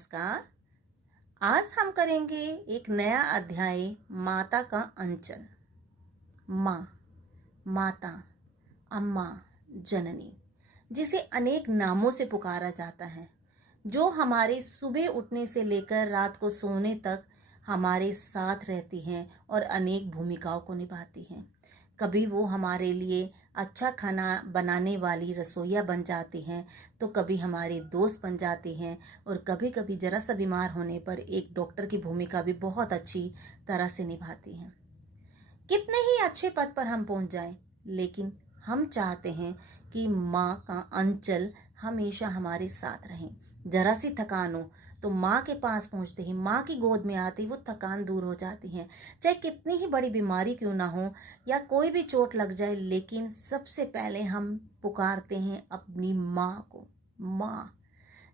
नमस्कार। आज हम करेंगे एक नया अध्याय माता का अंचल। माँ, माता, अम्मा, जननी, जिसे अनेक नामों से पुकारा जाता है, जो हमारे सुबह उठने से लेकर रात को सोने तक हमारे साथ रहती हैं और अनेक भूमिकाओं को निभाती हैं। कभी वो हमारे लिए अच्छा खाना बनाने वाली रसोइया बन जाती हैं, तो कभी हमारे दोस्त बन जाती हैं और कभी कभी ज़रा सा बीमार होने पर एक डॉक्टर की भूमिका भी बहुत अच्छी तरह से निभाती हैं। कितने ही अच्छे पद पर हम पहुंच जाएं, लेकिन हम चाहते हैं कि माँ का अंचल हमेशा हमारे साथ रहें। जरा सी थकान हो तो माँ के पास पहुंचते ही, माँ की गोद में आते ही वो थकान दूर हो जाती है। चाहे कितनी ही बड़ी बीमारी क्यों ना हो या कोई भी चोट लग जाए, लेकिन सबसे पहले हम पुकारते हैं अपनी माँ को, माँ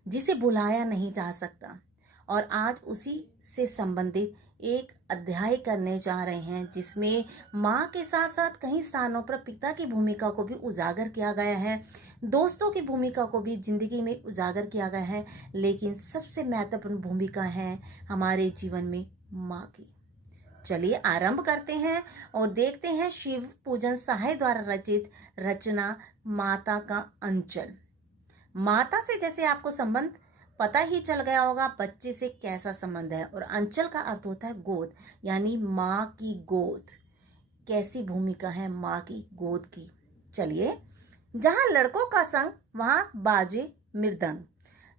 जिसे बुलाया नहीं जा सकता। और आज उसी से संबंधित एक अध्याय करने जा रहे हैं, जिसमें माँ के साथ साथ कई स्थानों पर पिता की भूमिका को भी उजागर किया गया है, दोस्तों की भूमिका को भी जिंदगी में उजागर किया गया है, लेकिन सबसे महत्वपूर्ण भूमिका है हमारे जीवन में माँ की। चलिए आरंभ करते हैं और देखते हैं शिव पूजन सहाय द्वारा रचित रचना माता का अंचल। माता से जैसे आपको संबंध पता ही चल गया होगा, बच्चे से कैसा संबंध है। और अंचल का अर्थ होता है गोद, यानी माँ की गोद। कैसी भूमिका है माँ की गोद की। चलिए, जहाँ लड़कों का संग वहाँ बाजे मृदंग,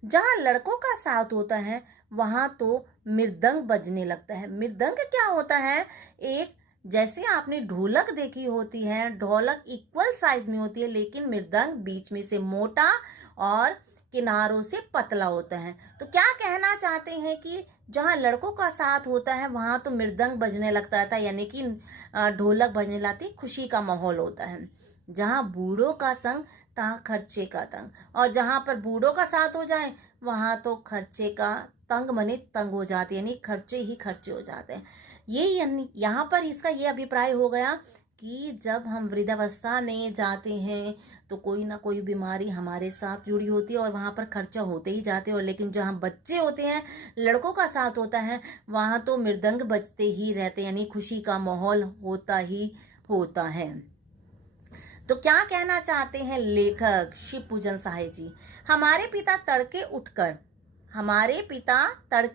जहाँ लड़कों का साथ होता है वहाँ तो मृदंग बजने लगता है। मृदंग क्या होता है? एक, जैसे आपने ढोलक देखी होती है, ढोलक इक्वल साइज में होती है, लेकिन मृदंग बीच में से मोटा और किनारों से पतला होता है। तो क्या कहना चाहते हैं कि जहाँ लड़कों का साथ होता है वहाँ तो मृदंग बजने लगता था, यानी कि ढोलक बजने लगती, खुशी का माहौल होता है। जहाँ बूढ़ों का संग तहाँ खर्चे का तंग, और जहाँ पर बूढ़ों का साथ हो जाए वहाँ तो खर्चे का तंग मने तंग हो जाते, यानी खर्चे ही खर्चे हो जाते हैं। ये यानी यहाँ पर इसका ये अभिप्राय हो गया कि जब हम वृद्धावस्था में जाते हैं तो कोई ना कोई बीमारी हमारे साथ जुड़ी होती है और वहाँ पर खर्चा होते ही जाते हैं। और लेकिन जहाँ बच्चे होते हैं, लड़कों का साथ होता है, वहाँ तो मृदंग बजते ही रहते, यानी खुशी का माहौल होता ही होता है। तो क्या कहना चाहते हैं लेखक शिव पूजन सहाय जी? हमारे पिता तड़के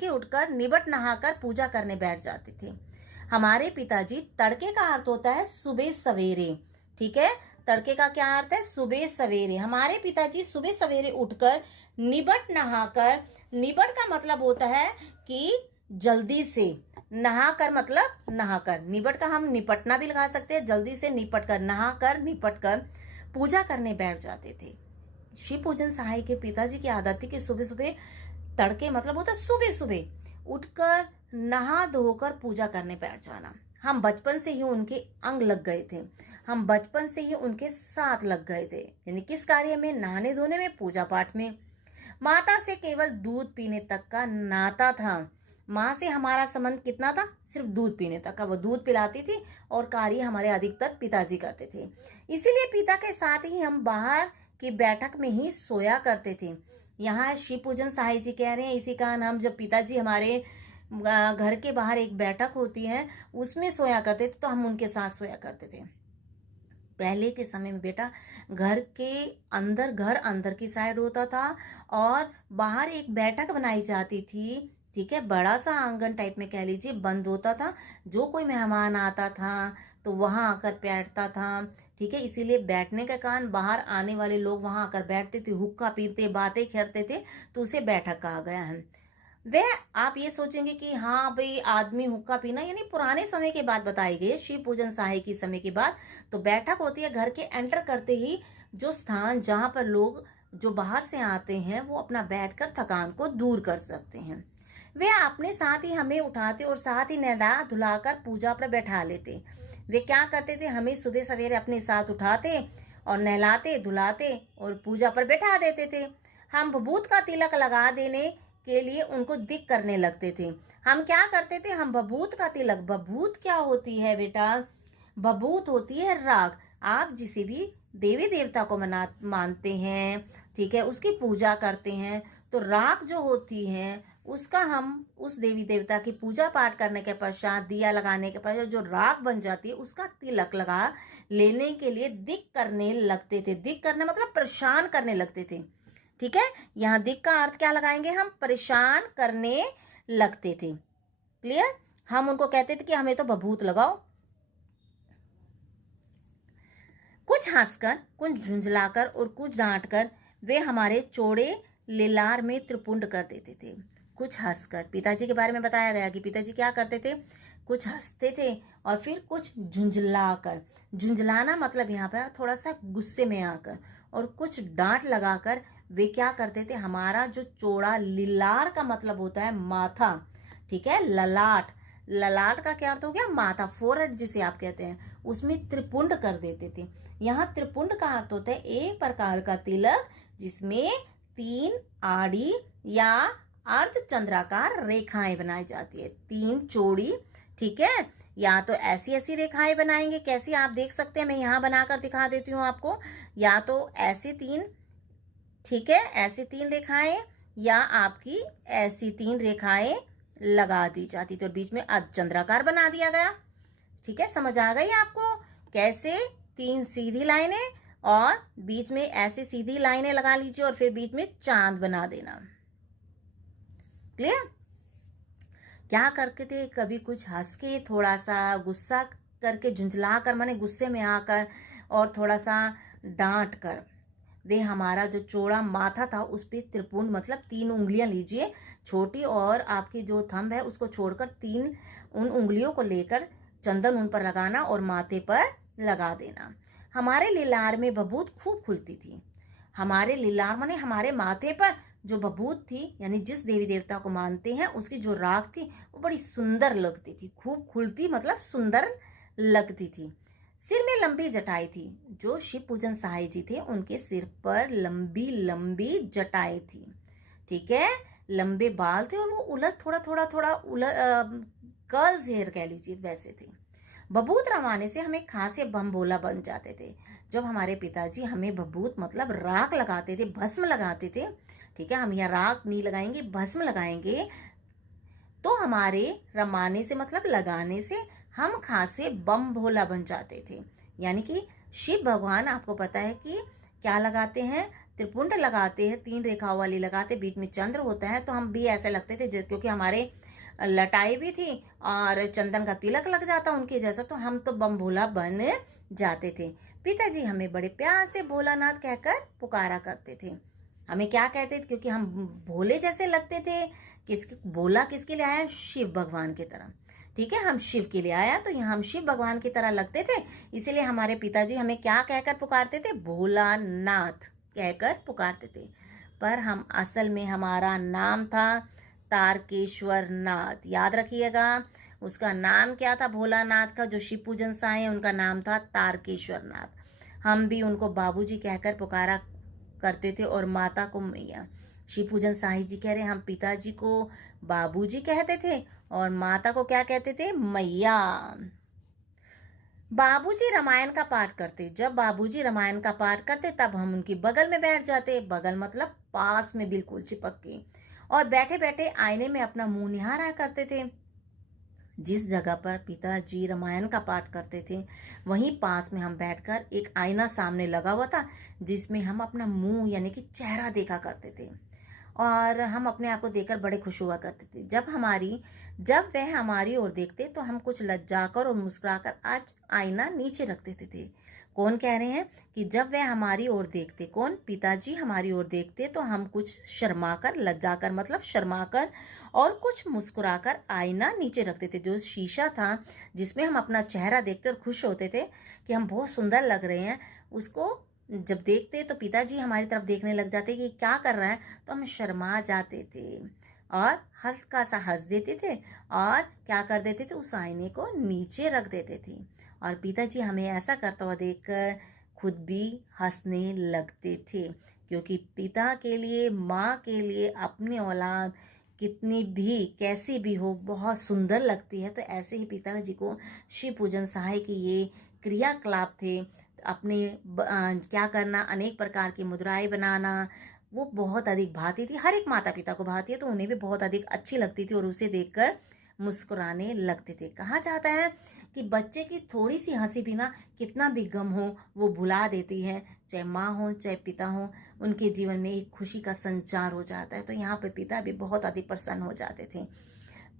उठकर निबट नहाकर पूजा करने बैठ जाते थे। हमारे पिताजी, तड़के का अर्थ होता है सुबह सवेरे, ठीक है? तड़के का क्या अर्थ है? सुबह सवेरे। हमारे पिताजी सुबह सवेरे उठकर निबट नहाकर, निबट का मतलब होता है कि जल्दी से, नहाकर मतलब नहाकर, निबट का हम निपटना भी लगा सकते हैं, जल्दी से निपट कर, नहाकर निपट कर पूजा करने बैठ जाते थे। शिव पूजन सहाय के पिताजी की आदत थी कि सुबह सुबह, तड़के मतलब होता है सुबह सुबह उठकर नहा धोकर पूजा करने बैठ जाना। हम बचपन से ही उनके अंग लग गए थे, हम बचपन से ही उनके साथ लग गए थे, यानी किस कार्य में? नहाने धोने में, पूजा पाठ में। माता से केवल दूध पीने तक का नाता था। माँ से हमारा संबंध कितना था? सिर्फ दूध पीने तक का। वो दूध पिलाती थी और कार्य हमारे अधिकतर पिताजी करते थे। इसीलिए पिता के साथ ही हम बाहर की बैठक में ही सोया करते थे। यहाँ शिव पूजन सहाय जी कह रहे हैं, इसी कारण हम, जब पिताजी हमारे घर के बाहर एक बैठक होती है उसमें सोया करते थे, तो हम उनके साथ सोया करते थे। पहले के समय में बेटा, घर अंदर की साइड होता था और बाहर एक बैठक बनाई जाती थी, ठीक है? बड़ा सा आंगन टाइप में कह लीजिए, बंद होता था। जो कोई मेहमान आता था तो वहां आकर बैठता था, ठीक है? इसीलिए बैठने के कारण बाहर आने वाले लोग वहां आकर बैठते थे, हुक्का पीते, बातें करते थे, तो उसे बैठक कहा गया है। वह, आप ये सोचेंगे कि हाँ भाई, आदमी हुक्का पीना, यानी पुराने समय की बात बताई गई है, शिव पूजन सहाय की समय की बात। तो बैठक होती है घर के एंटर करते ही, जो स्थान जहाँ पर लोग जो बाहर से आते हैं वो अपना बैठकर थकान को दूर कर सकते हैं। वे अपने साथ ही हमें उठाते और साथ ही नहला धुलाकर पूजा पर बैठा लेते। वे क्या करते थे? हमें सुबह सवेरे अपने साथ उठाते और नहलाते धुलाते और पूजा पर बैठा देते थे। हम भभूत का तिलक लगा देने के लिए उनको दिक करने लगते थे। हम क्या करते थे? हम भभूत का तिलक, भभूत क्या होती है बेटा? भभूत होती है राख। आप जिसे भी देवी देवता को मानते हैं, ठीक है, उसकी पूजा करते हैं, तो राख जो होती है उसका हम उस देवी देवता की पूजा पाठ करने के पश्चात, दिया लगाने के पश्चात जो राख बन जाती है उसका तिलक लगा लेने के लिए दिक करने लगते थे। दिक करने मतलब परेशान करने लगते थे। ठीक है, यहाँ दिक का अर्थ क्या लगाएंगे हम? परेशान करने लगते थे। क्लियर? हम उनको कहते थे कि हमें तो भभूत लगाओ। कुछ हंसकर, कुछ झुंझलाकर और कुछ डांटकर वे हमारे चौड़े लीलार में त्रिपुंड कर देते थे। कुछ हंसकर, पिताजी के बारे में बताया गया कि पिताजी क्या करते थे? कुछ हंसते थे और फिर कुछ झुंझलाकर। झुंझलाना मतलब यहाँ पर थोड़ा सा गुस्से में आकर, और कुछ डांट लगाकर वे क्या करते थे? हमारा जो चौड़ा लीलार का मतलब होता है माथा, ठीक है, ललाट। ललाट का क्या अर्थ हो गया? माथा, फोरहेड जिसे आप कहते हैं, उसमें त्रिपुंड कर देते थे। यहाँ त्रिपुंड का अर्थ होता है एक प्रकार का तिलक जिसमें 3 आड़ी या अर्धचंद्राकार रेखाएं बनाई जाती है, 3 चौड़ी। ठीक है, या तो ऐसी ऐसी रेखाएं बनाएंगे, कैसी आप देख सकते हैं, मैं यहाँ बनाकर दिखा देती हूँ आपको। या तो ऐसी 3, ठीक है, ऐसी 3 रेखाएं, या आपकी ऐसी 3 रेखाएं लगा दी जाती थी और बीच में अर्धचंद्राकार बना दिया गया। ठीक है, समझ आ गई आपको? कैसे? 3 सीधी लाइनें और बीच में ऐसे सीधी लाइनें लगा लीजिए और फिर बीच में चांद बना देना। क्लियर? क्या करके थे? कभी कुछ हंस के, थोड़ा सा गुस्सा करके, झुंझला कर माने गुस्से में आकर, और थोड़ा सा डांट कर वे हमारा जो चौड़ा माथा था उस पर त्रिपुंड मतलब 3 उंगलियां लीजिए, छोटी और आपकी जो थंब है उसको छोड़कर 3 उन उंगलियों को लेकर चंदन उन पर लगाना और माथे पर लगा देना। हमारे लीलार में भभूत खूब खुलती थी। हमारे लीलार माने हमारे माथे पर जो भभूत थी, यानी जिस देवी देवता को मानते हैं उसकी जो राख थी वो बड़ी सुंदर लगती थी। खूब खुलती मतलब सुंदर लगती थी। सिर में लंबी जटाई थी। जो शिव पूजन सहाय जी थे उनके सिर पर लंबी लंबी जटाई थी। ठीक है, लंबे बाल थे और वो उलट थोड़ा कर्ल्स हेयर कह लीजिए वैसे थे। भभूत रवाने से हमें खासे बम भोला बन जाते थे। जब हमारे पिताजी हमें भभूत मतलब राख लगाते थे, भस्म लगाते थे, ठीक है, हम यहाँ राख नहीं लगाएंगे, भस्म लगाएंगे, तो हमारे रमाने से मतलब लगाने से हम खासे बम भोला बन जाते थे। यानी कि शिव भगवान, आपको पता है कि क्या लगाते हैं? त्रिपुंड लगाते हैं, 3 रेखाओं वाली लगाते, बीच में चंद्र होता है, तो हम भी ऐसे लगते थे क्योंकि हमारे लटाई भी थी और चंदन का तिलक लग जाता उनके जैसा, तो हम तो बम भोला बन जाते थे। पिताजी हमें बड़े प्यार से भोलानाथ कहकर पुकारा करते थे। हमें क्या कहते थे? क्योंकि हम भोले जैसे लगते थे। भोला किसके लिए आया? शिव भगवान की तरह। ठीक है, हम शिव के लिए आया, तो यहाँ हम शिव भगवान की तरह लगते थे, इसीलिए हमारे पिताजी हमें क्या कहकर पुकारते थे? भोलानाथ कहकर पुकारते थे। पर हम असल में हमारा नाम था तारकेश्वर नाथ। याद रखिएगा, उसका नाम क्या था? भोलानाथ का जो शिव पूजन साई है उनका नाम था तारकेश्वर नाथ। हम भी उनको बाबूजी कहकर पुकारा करते थे और माता को मैया। शिव पूजन साई जी कह रहे, हम पिताजी को बाबूजी कहते थे और माता को क्या कहते थे? मैया। बाबूजी रामायण का पाठ करते। जब बाबूजी रामायण का पाठ करते तब हम उनकी बगल में बैठ जाते। बगल मतलब पास में, बिल्कुल चिपक के, और बैठे बैठे आईने में अपना मुंह निहारा करते थे। जिस जगह पर पिताजी रामायण का पाठ करते थे वहीं पास में हम बैठकर एक आईना सामने लगा हुआ था जिसमें हम अपना मुंह यानी कि चेहरा देखा करते थे और हम अपने आप को देखकर बड़े खुश हुआ करते थे। जब वह हमारी ओर देखते तो हम कुछ लज्जाकर और मुस्कुराकर आज आईना नीचे रख देते थे। कौन कह रहे हैं कि जब वह हमारी ओर देखते? कौन? पिताजी हमारी ओर देखते तो हम कुछ शर्माकर, लज्जाकर मतलब शर्माकर और कुछ मुस्कुराकर आईना नीचे रखते थे। जो शीशा था जिसमें हम अपना चेहरा देखते और खुश होते थे कि हम बहुत सुंदर लग रहे हैं, उसको जब देखते तो पिताजी हमारी तरफ देखने लग जाते कि क्या कर रहा है, तो हम शर्मा जाते थे और हल्का सा हंस देते थे और क्या कर देते थे? उस आईने को नीचे रख देते थे और पिताजी हमें ऐसा करता हुआ देखकर खुद भी हंसने लगते थे, क्योंकि पिता के लिए, माँ के लिए अपनी औलाद कितनी भी, कैसी भी हो, बहुत सुंदर लगती है। तो ऐसे ही पिताजी को शिव पूजन सहाय की ये क्रियाकलाप थे। अपने क्या करना? अनेक प्रकार की मुद्राएं बनाना, वो बहुत अधिक भाती थी, हर एक माता पिता को भाती है, तो उन्हें भी बहुत अधिक अच्छी लगती थी और उसे देखकर मुस्कुराने लगते थे। कहा जाता है कि बच्चे की थोड़ी सी हंसी भी ना कितना भी गम हो वो भुला देती है, चाहे माँ हो चाहे पिता हो, उनके जीवन में एक खुशी का संचार हो जाता है। तो यहाँ पे पिता भी बहुत अधिक प्रसन्न हो जाते थे।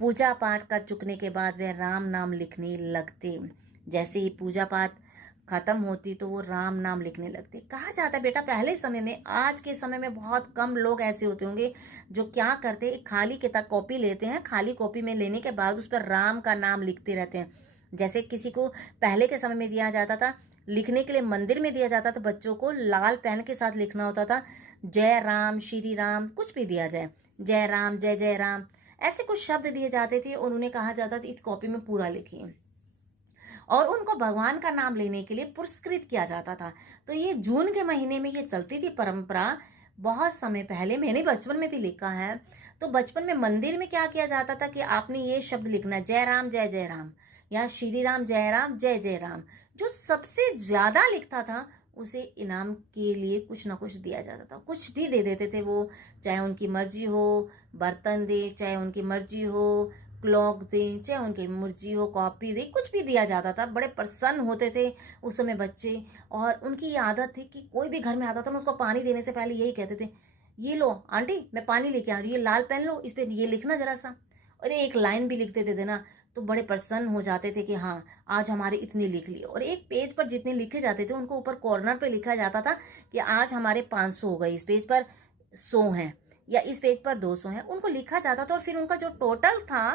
पूजा पाठ कर चुकने के बाद वह राम नाम लिखने लगते। जैसे ही पूजा पाठ खत्म होती तो वो राम नाम लिखने लगते। कहा जाता है बेटा पहले समय में, आज के समय में बहुत कम लोग ऐसे होते होंगे जो क्या करते हैं, खाली किताब कॉपी लेते हैं, खाली कॉपी में लेने के बाद उस पर राम का नाम लिखते रहते हैं। जैसे किसी को पहले के समय में दिया जाता था, लिखने के लिए मंदिर में दिया जाता था बच्चों को, लाल पेन के साथ लिखना होता था, जय राम श्री राम कुछ भी दिया जाए, जय राम जय जय राम, ऐसे कुछ शब्द दिए जाते थे और उन्हें कहा जाता था इस कॉपी में पूरा लिखिए, और उनको भगवान का नाम लेने के लिए पुरस्कृत किया जाता था। तो ये जून के महीने में ये चलती थी परंपरा। बहुत समय पहले मैंने बचपन में भी लिखा है। तो बचपन में मंदिर में क्या किया जाता था कि आपने ये शब्द लिखना, जय राम जय जय राम या श्री राम जय जय राम। जो सबसे ज्यादा लिखता था उसे इनाम के लिए कुछ ना कुछ दिया जाता था, कुछ भी दे देते थे वो, चाहे उनकी मर्जी हो बर्तन दे, चाहे उनकी मर्जी हो क्लॉक दे, चाहे उनकी मर्जी हो कॉपी दे, कुछ भी दिया जाता था। बड़े प्रसन्न होते थे उस समय बच्चे। और उनकी ये आदत थी कि कोई भी घर में आता था ना उसको पानी देने से पहले यही कहते थे, ये लो आंटी मैं पानी लेके आ रही हूँ, ये लाल पेन लो, इस पे ये लिखना जरा सा, और एक लाइन भी लिख देते थे ना, तो बड़े प्रसन्न हो जाते थे कि हाँ आज हमारे इतनी लिख ली। और एक पेज पर जितने लिखे जाते थे उनको ऊपर कॉर्नर पे लिखा जाता था कि आज हमारे 500 हो गए, इस पेज पर 100 हैं या इस पेज पर 200 हैं, उनको लिखा जाता था। और फिर उनका जो टोटल था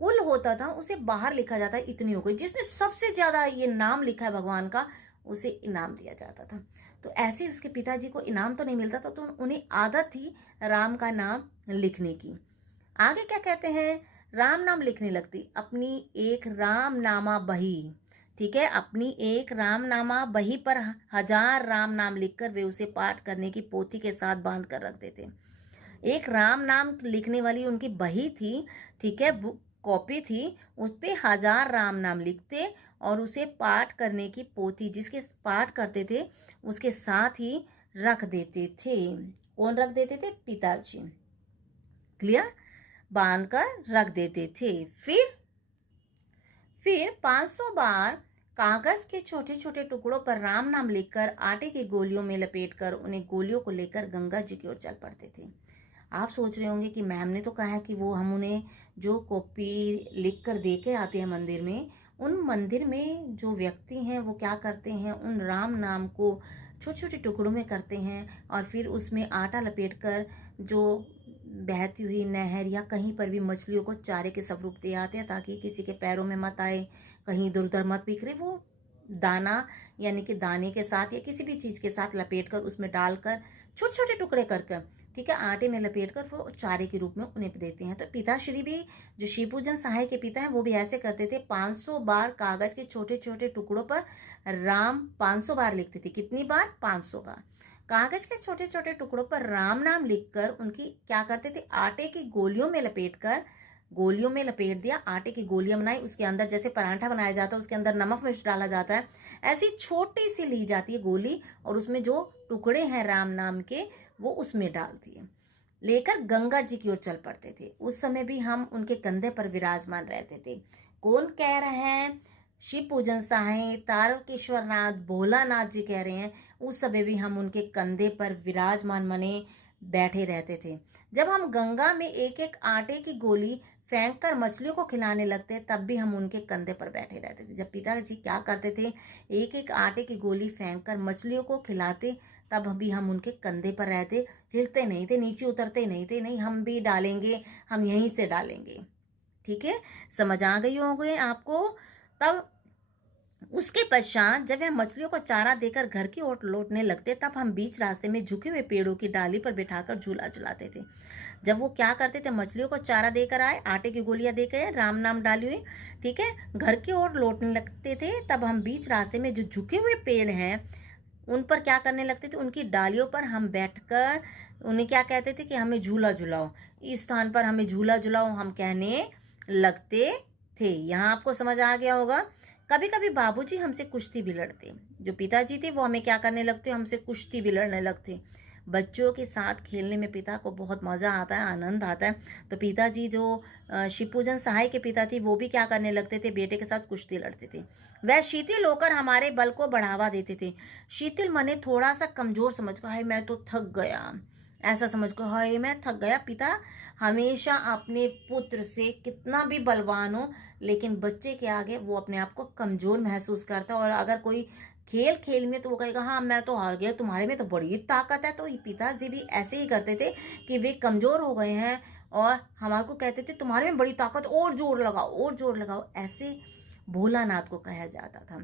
कुल होता था उसे बाहर लिखा जाता है, इतनी हो गई, जिसने सबसे ज्यादा ये नाम लिखा है भगवान का उसे इनाम दिया जाता था। तो ऐसे उसके पिताजी को इनाम तो नहीं मिलता था, तो उन्हें आदत थी राम का नाम लिखने की। आगे क्या कहते हैं, राम नाम लिखने लगती, अपनी एक राम नामा बही, ठीक है, अपनी एक राम नामा बही पर 1000 राम नाम लिखकर वे उसे पाठ करने की पोथी के साथ बांध कर रखते थे। एक राम नाम लिखने वाली उनकी बही थी, ठीक है, कॉपी थी, उस पे 1000 राम नाम लिखते और उसे पाठ करने की पोथी जिसके पाठ करते थे उसके साथ ही रख देते थे। कौन रख देते थे, पिताजी, क्लियर, बांध कर रख देते थे। फिर 500 बार कागज के छोटे छोटे टुकड़ों पर राम नाम लिखकर आटे की गोलियों में लपेटकर उन्हें गोलियों को लेकर गंगा जी की ओर चल पड़ते थे। आप सोच रहे होंगे कि मैम ने तो कहा है कि वो हम उन्हें जो कॉपी लिख कर दे के आते हैं मंदिर में, उन मंदिर में जो व्यक्ति हैं वो क्या करते हैं, उन राम नाम को छोटे छोटे टुकड़ों में करते हैं और फिर उसमें आटा लपेटकर जो बहती हुई नहर या कहीं पर भी मछलियों को चारे के स्वरूप दे आते हैं ताकि किसी के पैरों में मत आए, कहीं इधर उधर मत बिखरे। वो दाना यानी कि दाने के साथ या किसी भी चीज के साथ लपेटकर उसमें डालकर छोटे छोटे टुकड़े कर ठीक है आटे में लपेटकर वो चारे के रूप में उन्हें देते हैं। तो पिताश्री भी जो शिवपूजन सहाय के पिता हैं वो भी ऐसे करते थे, 500 बार कागज के छोटे छोटे टुकड़ों पर राम 500 बार लिखते थे। कितनी बार, 500 बार कागज के छोटे छोटे टुकड़ों पर राम नाम लिखकर उनकी क्या करते थे, आटे की गोलियों में लपेट दिया, आटे की गोलियां बनाई, उसके अंदर जैसे परांठा बनाया जाता है उसके अंदर नमक मिर्च डाला जाता है, ऐसी छोटी सी ली जाती है गोली और उसमें जो टुकड़े हैं राम नाम के वो उसमें डाल दिए, लेकर गंगा जी की ओर चल पड़ते थे। उस समय भी हम उनके कंधे पर विराजमान रहते थे। कौन कह रहे हैं, शिव पूजन सहाय तारकेश्वर नाथ भोलानाथ जी कह रहे हैं। उस समय भी हम उनके कंधे पर विराजमान मने बैठे रहते थे। जब हम गंगा में एक एक आटे की गोली फेंक कर मछलियों को खिलाने लगते तब भी हम उनके कंधे पर बैठे रहते थे। जब पिताजी क्या करते थे, एक एक आटे की गोली फेंक कर मछलियों को खिलाते तब भी हम उनके कंधे पर रहते, हिलते नहीं थे, नीचे उतरते नहीं थे, नहीं हम भी डालेंगे, हम यहीं से डालेंगे। ठीक है, समझ आ गई होंगे आपको। तब उसके पश्चात जब वह मछलियों को चारा देकर घर की ओर लौटने लगते तब हम बीच रास्ते में झुके हुए पेड़ों की डाली पर बिठाकर झूला झुलाते थे। जब वो क्या करते थे, मछलियों को चारा देकर आए, आटे की गोलियां देकर राम नाम डाली हुई, ठीक है, घर की ओर लौटने लगते थे तब हम बीच रास्ते में जो झुके हुए पेड़ हैं उन पर क्या करने लगते थे, उनकी डालियों पर हम बैठकर उन्हें क्या कहते थे कि हमें झूला झुलाओ, इस स्थान पर हमें झूला झुलाओ हम कहने लगते थे। यहाँ आपको समझ आ गया होगा। कभी कभी बाबूजी हमसे कुश्ती भी लड़ते, जो पिताजी थे वो हमें क्या करने लगते, हमसे कुश्ती भी लड़ने लगते। बच्चों के साथ खेलने में पिता को बहुत मज़ा आता है, आनंद आता है। तो पिताजी जो शिवपूजन सहाय के पिता थे, वो भी क्या करने लगते थे, बेटे के साथ कुश्ती लड़ते थे। वह शिथिल होकर हमारे बल को बढ़ावा देते थे। शिथिल मने थोड़ा सा कमजोर समझकर, हाय मैं तो थक गया, ऐसा समझकर, हाय मैं थक गया। पिता हमेशा अपने पुत्र से कितना भी बलवान हो, लेकिन बच्चे के आगे वो अपने आप को कमजोर महसूस करता है। और अगर कोई खेल खेल में तो वो कहेगा, हाँ मैं तो हार गया, तुम्हारे में तो बड़ी ताकत है। तो पिताजी भी ऐसे ही करते थे कि वे कमजोर हो गए हैं और हमारे को कहते थे तुम्हारे में बड़ी ताकत, और जोर लगाओ और जोर लगाओ, ऐसे भोलानाथ को कहा जाता था।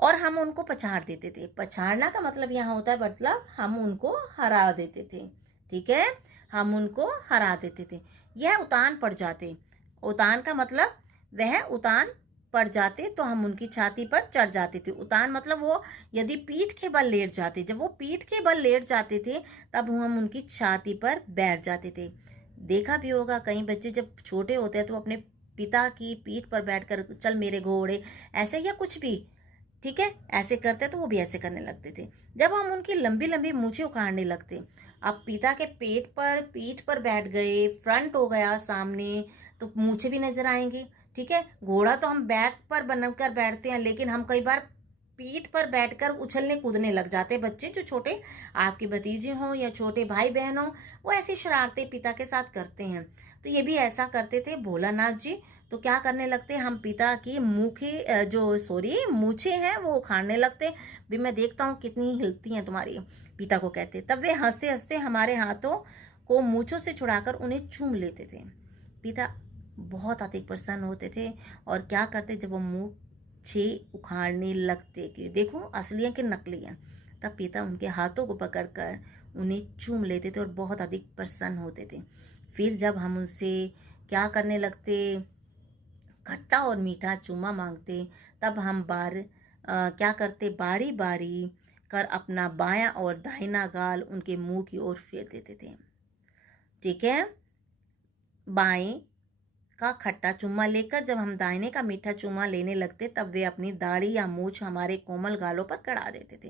और हम उनको पछाड़ देते थे। पछाड़ना का मतलब यहाँ होता है, मतलब हम उनको हरा देते थे। ठीक है, हम उनको हरा देते थे। यह उतान पड़ जाते, उतान का मतलब वह उतान पड़ जाते तो हम उनकी छाती पर चढ़ जाते थे। उतान मतलब वो यदि पीठ के बल लेट जाते, जब वो पीठ के बल लेट जाते थे तब हम उनकी छाती पर बैठ जाते थे। देखा भी होगा कई बच्चे जब छोटे होते हैं तो अपने पिता की पीठ पर बैठकर चल मेरे घोड़े, ऐसे या कुछ भी, ठीक है, ऐसे करते तो वो भी ऐसे करने लगते थे। जब हम उनकी लंबी लंबी मूछें उखाड़ने लगते, अब पिता के पेट पर पीठ पर बैठ गए, फ्रंट हो गया सामने, तो मूछें भी नजर आएंगी। ठीक है, घोड़ा तो हम बैक पर बनकर बैठते हैं, लेकिन हम कई बार पीठ पर बैठकर उछलने कूदने लग जाते हैं। बच्चे जो छोटे, आपके भतीजे हों या छोटे भाई बहन हों, वो ऐसी शरारतें पिता के साथ करते हैं। तो ये भी ऐसा करते थे भोलानाथ जी। तो क्या करने लगते हैं, हम पिता की मुखी जो सॉरी मूछे हैं वो उखाड़ने लगते। भी मैं देखता हूँ कितनी हिलती हैं तुम्हारी, पिता को कहते। तब वे हंसते हंसते हमारे हाथों को मूछों से छुड़ाकर उन्हें चूम लेते थे। पिता बहुत अधिक प्रसन्न होते थे और क्या करते, जब वो मूछे उखाड़ने लगते कि देखो असली है कि नकली है, तब पिता उनके हाथों को पकड़कर उन्हें चूम लेते थे और बहुत अधिक प्रसन्न होते थे। फिर जब हम उनसे क्या करने लगते, खट्टा और मीठा चूमा मांगते, तब हम क्या करते, बारी बारी कर अपना बायां और दाहिना गाल उनके मुंह की ओर फेर देते थे। ठीक है, बाएं का खट्टा चूमा लेकर जब हम दाहिने का मीठा चूमा लेने लगते, तब वे अपनी दाढ़ी या मूछ हमारे कोमल गालों पर कड़ा देते थे।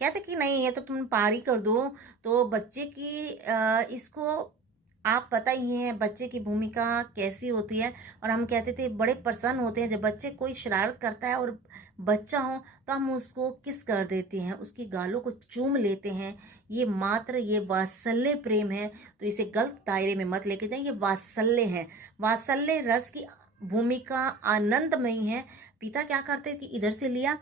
कहते कि नहीं ये तो तुम पारी कर दो। तो बच्चे की इसको आप पता ही है बच्चे की भूमिका कैसी होती है। और हम कहते थे बड़े प्रसन्न होते हैं जब बच्चे कोई शरारत करता है और बच्चा हो तो हम उसको किस कर देते हैं, उसकी गालों को चूम लेते हैं। ये वात्सल्य प्रेम है, तो इसे गलत दायरे में मत लेके जाए। ये वात्सल्य है, वात्सल्य रस की भूमिका आनंदमयी है। पिता क्या करते कि इधर से लिया,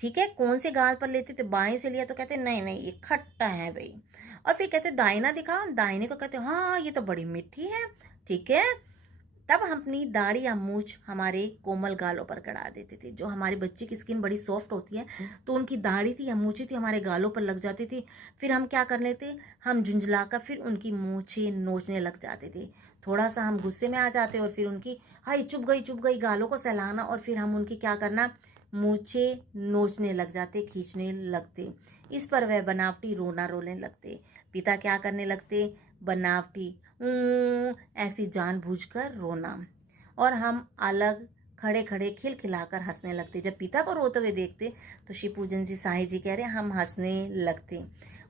ठीक है, कौन से गाल पर लेते थे, बाएं से लिया तो कहते नहीं नहीं ये खट्टा है भाई। और फिर कहते दाहिना दिखा, दाहिने को कहते हाँ ये तो बड़ी मीठी है। ठीक है, तब हम अपनी दाढ़ी या मूछ हमारे कोमल गालों पर गड़ा देते थे। जो हमारे बच्चे की स्किन बड़ी सॉफ्ट होती है, तो उनकी दाढ़ी थी या मूछें थी हमारे गालों पर लग जाती थी। फिर हम क्या कर लेते, हम झुंझलाकर फिर उनकी मूछें नोचने लग जाते थे। थोड़ा सा हम गुस्से में आ जाते और फिर उनकी हाय चुप गई गालों को सहलाना, और फिर हम उनकी क्या करना, मूछें नोचने लग जाते, खींचने लगते। इस पर वह बनावटी रोना रोने लगते। पिता क्या करने लगते, बनावटी ऐसी जानबूझकर रोना, और हम अलग खड़े खड़े खिलखिलाकर हंसने लगते। जब पिता को रोते हुए देखते तो शिवपूजन जी साहिब जी कह रहे हम हंसने लगते।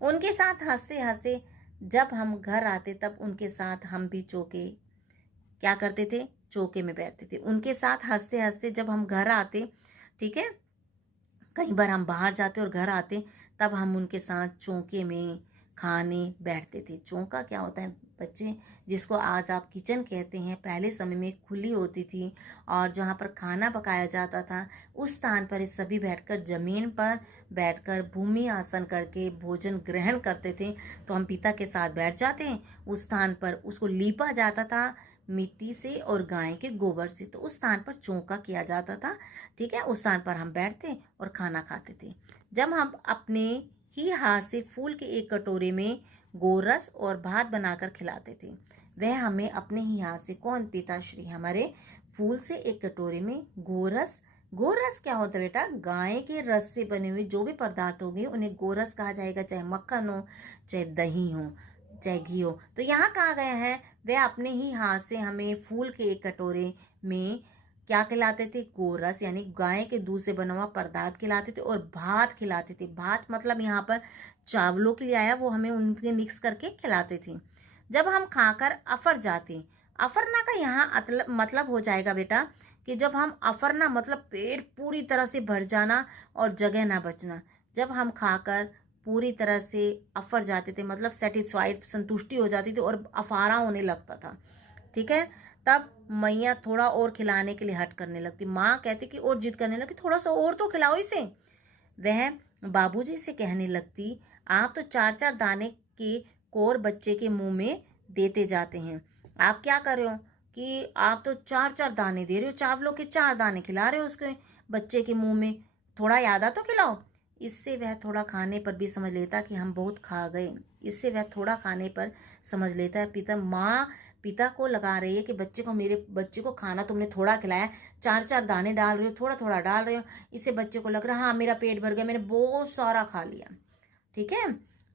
उनके साथ हंसते हंसते जब हम घर आते तब उनके साथ हम भी चौके क्या करते थे, चौके में बैठते थे। उनके साथ हंसते हंसते जब हम घर आते, ठीक है, कई बार हम बाहर जाते और घर आते, तब हम उनके साथ चौके में खाने बैठते थे। चौका क्या होता है बच्चे, जिसको आज आप किचन कहते हैं, पहले समय में खुली होती थी और जहाँ पर खाना पकाया जाता था, उस स्थान पर इस सभी बैठकर जमीन पर बैठकर भूमि आसन करके भोजन ग्रहण करते थे। तो हम पिता के साथ बैठ जाते हैं, उस स्थान पर उसको लीपा जाता था मिट्टी से और गाय के गोबर से, तो उस स्थान पर चौका किया जाता था। ठीक है, उस स्थान पर हम बैठते और खाना खाते थे। जब हम अपने ही हाथ से फूल के एक कटोरे में गोरस और भात बनाकर खिलाते थे, वह हमें अपने ही हाथ से, कौन, पिताश्री हमारे, फूल से एक कटोरे में गोरस, गोरस क्या होता है बेटा, गाय के रस से बने हुए जो भी पदार्थ होंगे उन्हें गोरस कहा जाएगा, चाहे मक्खन हो, चाहे दही हो, चाहे घी हो। तो यहाँ कहा गया है वह अपने ही हाथ से हमें फूल के एक कटोरे में क्या खिलाते थे? गोरस यानी गाय के दूध से बना हुआ पदार्थ खिलाते थे, और भात खिलाते थे। भात मतलब यहाँ पर चावलों के लिए आया, वो हमें उनके मिक्स करके खिलाते थे। जब हम खाकर अफर जाते, अफरना का यहाँ मतलब हो जाएगा बेटा कि जब हम अफरना मतलब पेट पूरी तरह से भर जाना और जगह ना बचना। जब हम खाकर पूरी तरह से अफर जाते थे मतलब सेटिस्फाइड, संतुष्टि हो जाती थी और अफारा होने लगता था, ठीक है, तब मैया थोड़ा और खिलाने के लिए हट करने लगती। माँ कहती कि और जिद करने लगती, थोड़ा सा और तो खिलाओ इसे। वह बाबूजी से कहने लगती, आप तो 4-4 दाने के कोर बच्चे के मुंह में देते जाते हैं। आप क्या कर रहे हो कि आप तो 4-4 दाने दे रहे हो, चावलों के 4 दाने खिला रहे हो उसके बच्चे के मुंह में, थोड़ा यादा तो खिलाओ। इससे वह थोड़ा खाने पर भी समझ लेता कि हम बहुत खा गए। इससे वह थोड़ा खाने पर समझ लेता है। पिता को लगा रही है कि मेरे बच्चे को खाना तुमने थोड़ा खिलाया, 4-4 दाने डाल रहे हो, थोड़ा थोड़ा डाल रहे हो। इससे बच्चे को लग रहा है हाँ मेरा पेट भर गया, मैंने बहुत सारा खा लिया, ठीक है।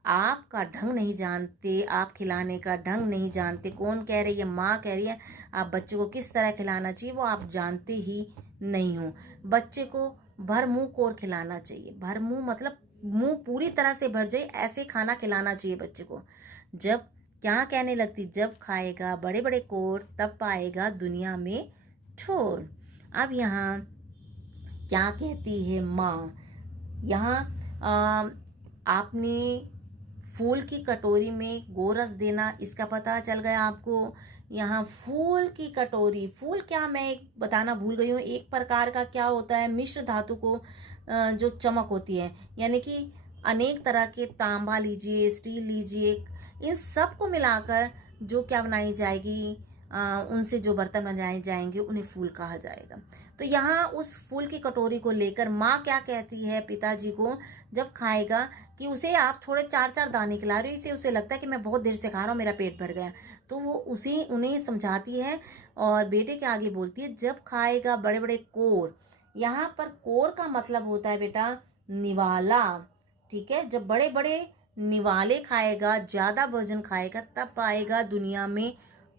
आपका ढंग नहीं जानते, आप खिलाने का ढंग नहीं जानते। कौन कह रही है? माँ कह रही है। आप बच्चे को किस तरह खिलाना चाहिए वो आप जानते ही नहीं हो। बच्चे को भर मुंह कोर खिलाना चाहिए। भर मुंह मतलब मुंह पूरी तरह से भर जाए ऐसे खाना खिलाना चाहिए बच्चे को। जब क्या कहने लगती, जब खाएगा बड़े बड़े कोर तब पाएगा दुनिया में ठोर। अब यहाँ क्या कहती है माँ, यहाँ आपने फूल की कटोरी में गोरस देना, इसका पता चल गया आपको। यहाँ फूल की कटोरी, फूल क्या मैं बताना भूल गई हूँ, एक प्रकार का क्या होता है मिश्र धातु को जो चमक होती है, यानी कि अनेक तरह के तांबा लीजिए, स्टील लीजिए, इन सब को मिलाकर जो क्या बनाई जाएगी, उनसे जो बर्तन बनाए जाएंगे उन्हें फूल कहा जाएगा। तो यहाँ उस फूल की कटोरी को लेकर माँ क्या कहती है पिताजी को, जब खाएगा कि उसे आप थोड़े 4-4 दाने खिला रहे हो, इसे उसे लगता है कि मैं बहुत देर से खा रहा हूँ, मेरा पेट भर गया। तो वो उन्हें समझाती है और बेटे के आगे बोलती है, जब खाएगा बड़े बड़े कोर। यहाँ पर कोर का मतलब होता है बेटा निवाला, ठीक है। जब बड़े बड़े निवाले खाएगा, ज्यादा भोजन खाएगा, तब पाएगा दुनिया में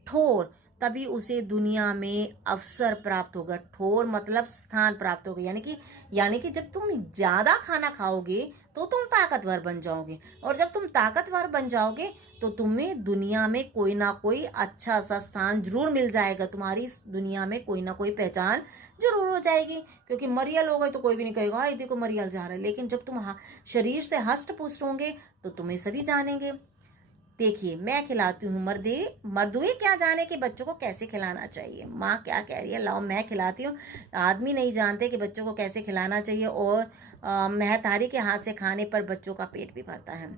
ठोर, तभी उसे दुनिया में अवसर प्राप्त होगा। ठोर मतलब स्थान प्राप्त होगा, यानी कि जब तुम ज्यादा खाना खाओगे तो तुम ताकतवर बन जाओगे, और जब तुम ताकतवर बन जाओगे तो तुम्हें दुनिया में कोई ना कोई अच्छा सा स्थान जरूर मिल जाएगा। तुम्हारी इस दुनिया में कोई ना कोई पहचान जरूर हो जाएगी, क्योंकि मरियल हो गए तो कोई भी नहीं कहेगा ये देखो मरियल जा रहा है। लेकिन जब तुम शरीर से हष्ट पुष्ट होंगे तो तुम्हें सभी जानेंगे। देखिए मैं खिलाती हूँ, मर्दुए क्या जाने कि बच्चों को कैसे खिलाना चाहिए। माँ क्या कह रही है, लाओ मैं खिलाती हूँ। आदमी नहीं जानते कि बच्चों को कैसे खिलाना चाहिए, और महतारी के हाथ से खाने पर बच्चों का पेट भी भरता है।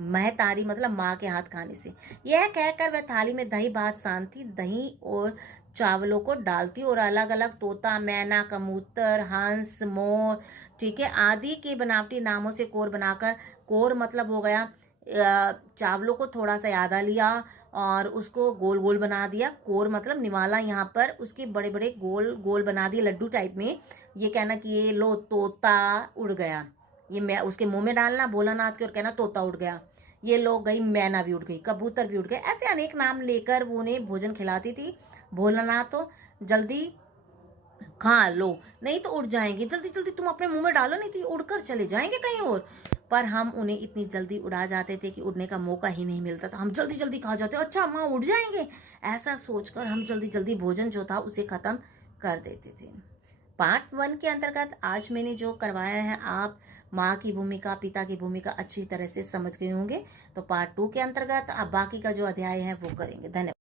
महतारी मतलब माँ के हाथ खाने से। यह कहकर वह थाली में दही भात सानती, दही और चावलों को डालती और अलग अलग तोता, मैना, कबूतर, हंस, मोर, ठीक है, आदि के बनावटी नामों से कोर बनाकर, कोर मतलब हो गया चावलों को थोड़ा सा यादा लिया और उसको गोल गोल बना दिया। कोर मतलब निवाला, यहाँ पर उसके बड़े बड़े गोल गोल बना दिए लड्डू टाइप में। ये कहना कि ये लो तोता उड़ गया, ये मैं उसके मुंह में डालना भोलानाथ के और कहना तोता उड़ गया। ये लो गई मैना भी उड़ गई, कबूतर भी उड़ गए, ऐसे अनेक नाम लेकर वो उन्हें भोजन खिलाती थी। भोलानाथ तो जल्दी खा लो नहीं तो उड़ जाएंगे, जल्दी जल्दी तुम अपने मुंह में डालो नहीं तो उड़कर चले जाएंगे कहीं और। पर हम उन्हें इतनी जल्दी उड़ा जाते थे कि उड़ने का मौका ही नहीं मिलता था। हम जल्दी जल्दी खा जाते, अच्छा माँ उड़ जाएंगे, ऐसा सोचकर हम जल्दी जल्दी भोजन जो था उसे खत्म कर देते थे। पार्ट 1 के अंतर्गत आज मैंने जो करवाया है, आप माँ की भूमिका, पिता की भूमिका अच्छी तरह से समझ गए होंगे। तो पार्ट 2 के अंतर्गत आप बाकी का जो अध्याय है वो करेंगे। धन्यवाद।